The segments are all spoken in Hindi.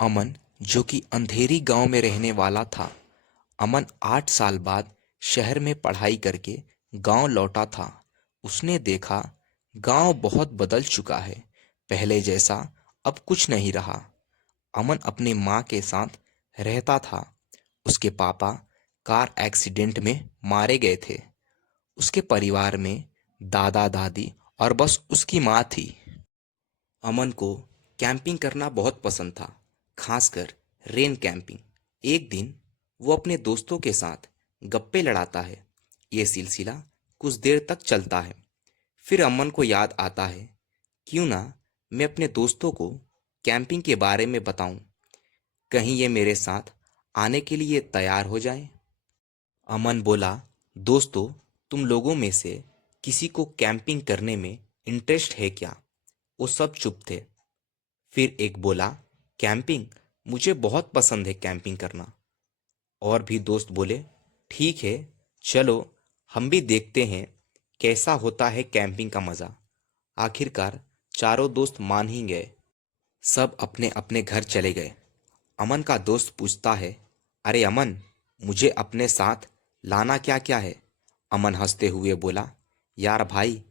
अमन, जो कि अंधेरी गांव में रहने वाला था। अमन 8 साल बाद शहर में पढ़ाई करके गांव लौटा था। उसने देखा गांव बहुत बदल चुका है। पहले जैसा अब कुछ नहीं रहा। अमन अपनी माँ के साथ रहता था। उसके पापा कार एक्सीडेंट में मारे गए थे। उसके परिवार में दादा दादी और बस उसकी माँ थी। अमन को कैंपिंग करना बहुत पसंद था, खासकर रेन कैंपिंग। एक दिन वो अपने दोस्तों के साथ गप्पे लड़ाता है। ये सिलसिला कुछ देर तक चलता है। फिर अमन को याद आता है, क्यों ना मैं अपने दोस्तों को कैंपिंग के बारे में बताऊं, कहीं ये मेरे साथ आने के लिए तैयार हो जाएं। अमन बोला, दोस्तों, तुम लोगों में से किसी को कैंपिंग करने में इंटरेस्ट है क्या? वो सब चुप थे। फिर एक बोला, कैंपिंग, मुझे बहुत पसंद है कैंपिंग करना। और भी दोस्त बोले, ठीक है, चलो हम भी देखते हैं कैसा होता है कैंपिंग का मज़ा। आखिरकार चारों दोस्त मान ही गए। सब अपने अपने घर चले गए। अमन का दोस्त पूछता है, अरे अमन, मुझे अपने साथ लाना क्या क्या है? अमन हंसते हुए बोला, यार भाई,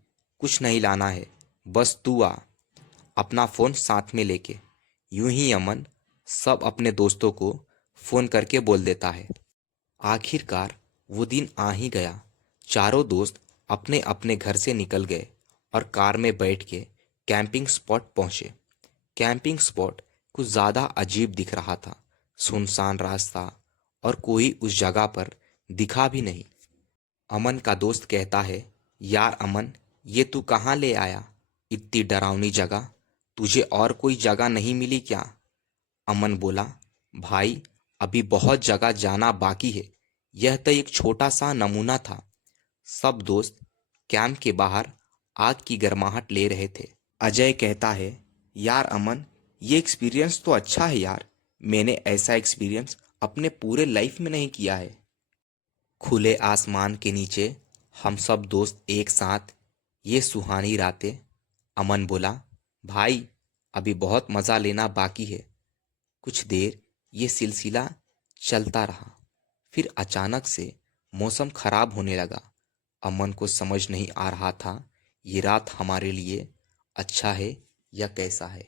कुछ नहीं लाना है, बस तू आ, अपना फ़ोन साथ में लेके। यूं ही अमन सब अपने दोस्तों को फ़ोन करके बोल देता है। आखिरकार वो दिन आ ही गया। चारों दोस्त अपने अपने घर से निकल गए और कार में बैठ के कैंपिंग स्पॉट पहुंचे। कैंपिंग स्पॉट कुछ ज़्यादा अजीब दिख रहा था। सुनसान रास्ता और कोई उस जगह पर दिखा भी नहीं। अमन का दोस्त कहता है, यार अमन, ये तू कहाँ ले आया? इतनी डरावनी जगह, तुझे और कोई जगह नहीं मिली क्या? अमन बोला, भाई, अभी बहुत जगह जाना बाकी है। यह तो एक छोटा सा नमूना था। सब दोस्त कैंप के बाहर आग की गर्माहट ले रहे थे। अजय कहता है, यार अमन, ये एक्सपीरियंस तो अच्छा है यार। मैंने ऐसा एक्सपीरियंस अपने पूरे लाइफ में नहीं किया है। खुले आसमान के नीचे हम सब दोस्त एक साथ, ये सुहानी रातें। अमन बोला, भाई, अभी बहुत मज़ा लेना बाकी है। कुछ देर ये सिलसिला चलता रहा। फिर अचानक से मौसम खराब होने लगा। अमन को समझ नहीं आ रहा था ये रात हमारे लिए अच्छा है या कैसा है,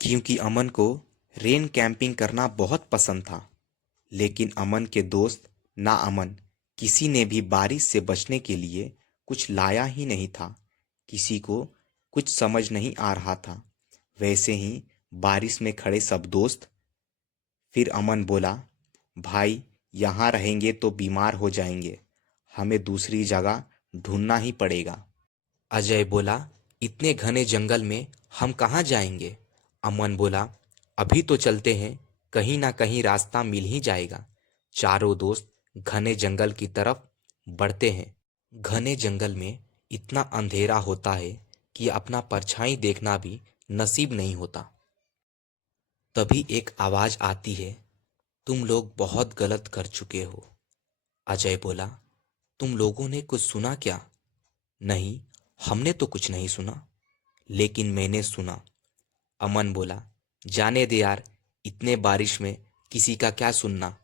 क्योंकि अमन को रेन कैंपिंग करना बहुत पसंद था। लेकिन अमन के दोस्त ना अमन, किसी ने भी बारिश से बचने के लिए कुछ लाया ही नहीं था। किसी को कुछ समझ नहीं आ रहा था। वैसे ही बारिश में खड़े सब दोस्त। फिर अमन बोला, भाई, यहाँ रहेंगे तो बीमार हो जाएंगे, हमें दूसरी जगह ढूंढना ही पड़ेगा। अजय बोला, इतने घने जंगल में हम कहाँ जाएंगे? अमन बोला, अभी तो चलते हैं, कहीं ना कहीं रास्ता मिल ही जाएगा। चारों दोस्त घने जंगल की तरफ बढ़ते हैं। घने जंगल में इतना अंधेरा होता है कि अपना परछाई देखना भी नसीब नहीं होता। तभी एक आवाज़ आती है, तुम लोग बहुत गलत कर चुके हो। अजय बोला, तुम लोगों ने कुछ सुना क्या? नहीं, हमने तो कुछ नहीं सुना। लेकिन मैंने सुना। अमन बोला, जाने दे यार, इतने बारिश में किसी का क्या सुनना।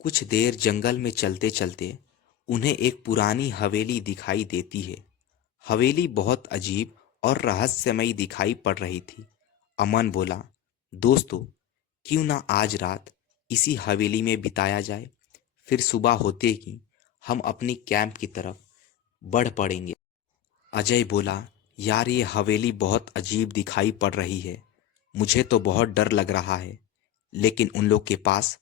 कुछ देर जंगल में चलते चलते उन्हें एक पुरानी हवेली दिखाई देती है। हवेली बहुत अजीब और रहस्यमयी दिखाई पड़ रही थी। अमन बोला, दोस्तों, क्यों ना आज रात इसी हवेली में बिताया जाए, फिर सुबह होते ही हम अपनी कैंप की तरफ बढ़ पड़ेंगे। अजय बोला, यार, ये हवेली बहुत अजीब दिखाई पड़ रही है, मुझे तो बहुत डर लग रहा है। लेकिन उन लोग के पास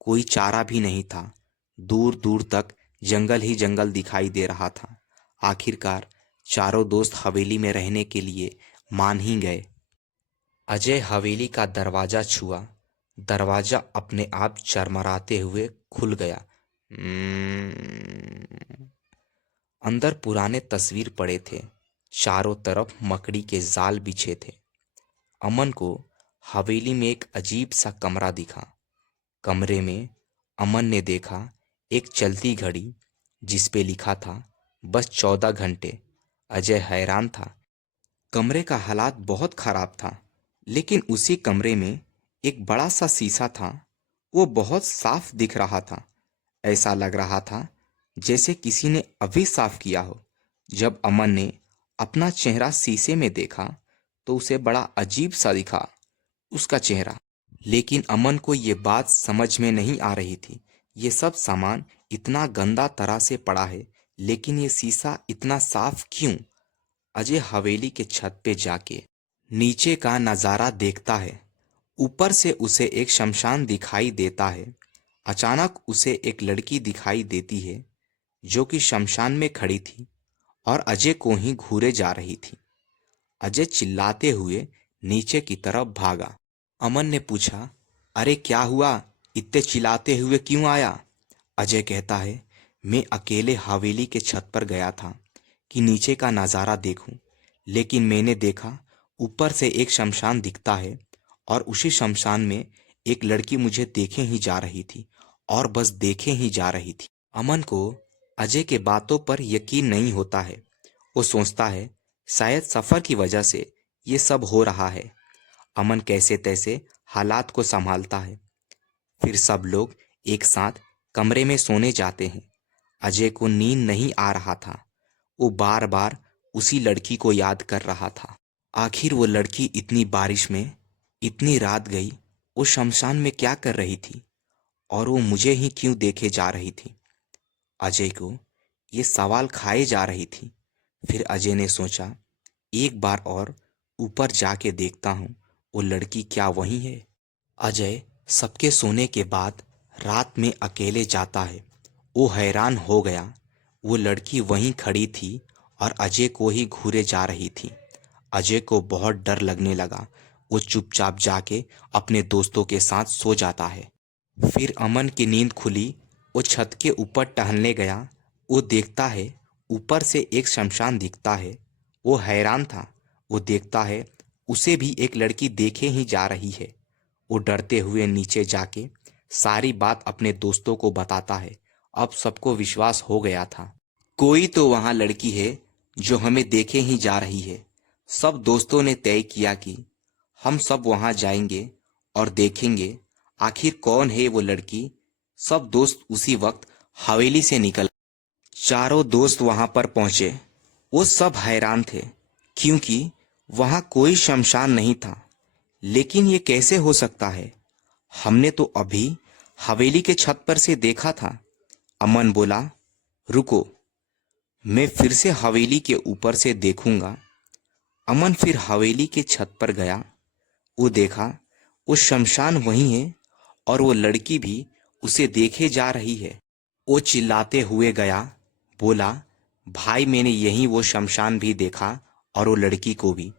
कोई चारा भी नहीं था। दूर दूर तक जंगल ही जंगल दिखाई दे रहा था। आखिरकार चारों दोस्त हवेली में रहने के लिए मान ही गए। अजय हवेली का दरवाजा छुआ। दरवाजा अपने आप चरमराते हुए खुल गया। अंदर पुराने तस्वीर पड़े थे। चारों तरफ मकड़ी के जाल बिछे थे। अमन को हवेली में एक अजीब सा कमरा दिखा। कमरे में अमन ने देखा एक चलती घड़ी जिस पे लिखा था बस 14 घंटे। अजय हैरान था। कमरे का हालात बहुत खराब था, लेकिन उसी कमरे में एक बड़ा सा शीशा था। वो बहुत साफ दिख रहा था। ऐसा लग रहा था जैसे किसी ने अभी साफ किया हो। जब अमन ने अपना चेहरा शीशे में देखा तो उसे बड़ा अजीब सा दिखा उसका चेहरा। लेकिन अमन को ये बात समझ में नहीं आ रही थी। ये सब सामान इतना गंदा तरह से पड़ा है, लेकिन ये शीशा इतना साफ क्यों? अजय हवेली के छत पे जाके नीचे का नज़ारा देखता है। ऊपर से उसे एक शमशान दिखाई देता है। अचानक उसे एक लड़की दिखाई देती है जो कि शमशान में खड़ी थी और अजय को ही घूरे जा रही थी। अजय चिल्लाते हुए नीचे की तरफ भागा। अमन ने पूछा, अरे क्या हुआ? इतने चिल्लाते हुए क्यों आया? अजय कहता है, मैं अकेले हवेली के छत पर गया था कि नीचे का नज़ारा देखूं, लेकिन मैंने देखा ऊपर से एक शमशान दिखता है और उसी शमशान में एक लड़की मुझे देखे ही जा रही थी और बस देखे ही जा रही थी। अमन को अजय के बातों पर यकीन नहीं होता है। वो सोचता है शायद सफ़र की वजह से ये सब हो रहा है। अमन कैसे तैसे हालात को संभालता है। फिर सब लोग एक साथ कमरे में सोने जाते हैं। अजय को नींद नहीं आ रहा था। वो बार बार उसी लड़की को याद कर रहा था। आखिर वो लड़की इतनी बारिश में इतनी रात गई, वो शमशान में क्या कर रही थी और वो मुझे ही क्यों देखे जा रही थी? अजय को ये सवाल खाए जा रही थी। फिर अजय ने सोचा, एक बार और ऊपर जाके देखता हूँ वो लड़की क्या वहीं है। अजय सबके सोने के बाद रात में अकेले जाता है। वो हैरान हो गया। वो लड़की वहीं खड़ी थी और अजय को ही घूरे जा रही थी। अजय को बहुत डर लगने लगा। वो चुपचाप जाके अपने दोस्तों के साथ सो जाता है। फिर अमन की नींद खुली। वो छत के ऊपर टहलने गया। वो देखता है ऊपर से एक शमशान दिखता है। वो हैरान था। वो देखता है उसे भी एक लड़की देखे ही जा रही है। वो डरते हुए नीचे जाके सारी बात अपने दोस्तों को बताता है। अब सबको विश्वास हो गया था, कोई तो वहां लड़की है जो हमें देखे ही जा रही है। सब दोस्तों ने तय किया कि हम सब वहां जाएंगे और देखेंगे आखिर कौन है वो लड़की। सब दोस्त उसी वक्त हवेली से निकल। चारों दोस्त वहां पर पहुंचे। वो सब हैरान थे क्योंकि वहां कोई शमशान नहीं था। लेकिन ये कैसे हो सकता है? हमने तो अभी हवेली के छत पर से देखा था। अमन बोला, रुको, मैं फिर से हवेली के ऊपर से देखूंगा। अमन फिर हवेली के छत पर गया। वो देखा वो शमशान वही है और वो लड़की भी उसे देखे जा रही है। वो चिल्लाते हुए गया, बोला, भाई मैंने यहीं वो शमशान भी देखा और वो लड़की को भी।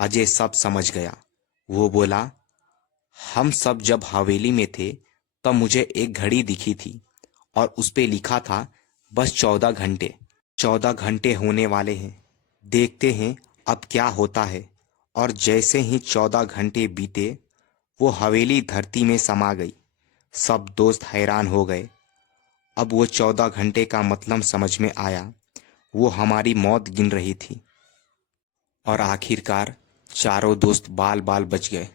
अजय सब समझ गया। वो बोला, हम सब जब हवेली में थे तब मुझे एक घड़ी दिखी थी और उस पे लिखा था बस 14 घंटे। 14 घंटे होने वाले हैं। देखते हैं अब क्या होता है। और जैसे ही 14 घंटे बीते वो हवेली धरती में समा गई। सब दोस्त हैरान हो गए। अब वो 14 घंटे का मतलब समझ में आया। वो हमारी मौत गिन रही थी और आखिरकार चारों दोस्त बाल बाल बच गए।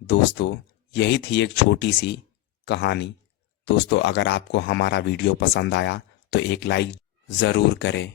दोस्तों, यही थी एक छोटी सी कहानी। दोस्तों, अगर आपको हमारा वीडियो पसंद आया तो एक लाइक ज़रूर करें।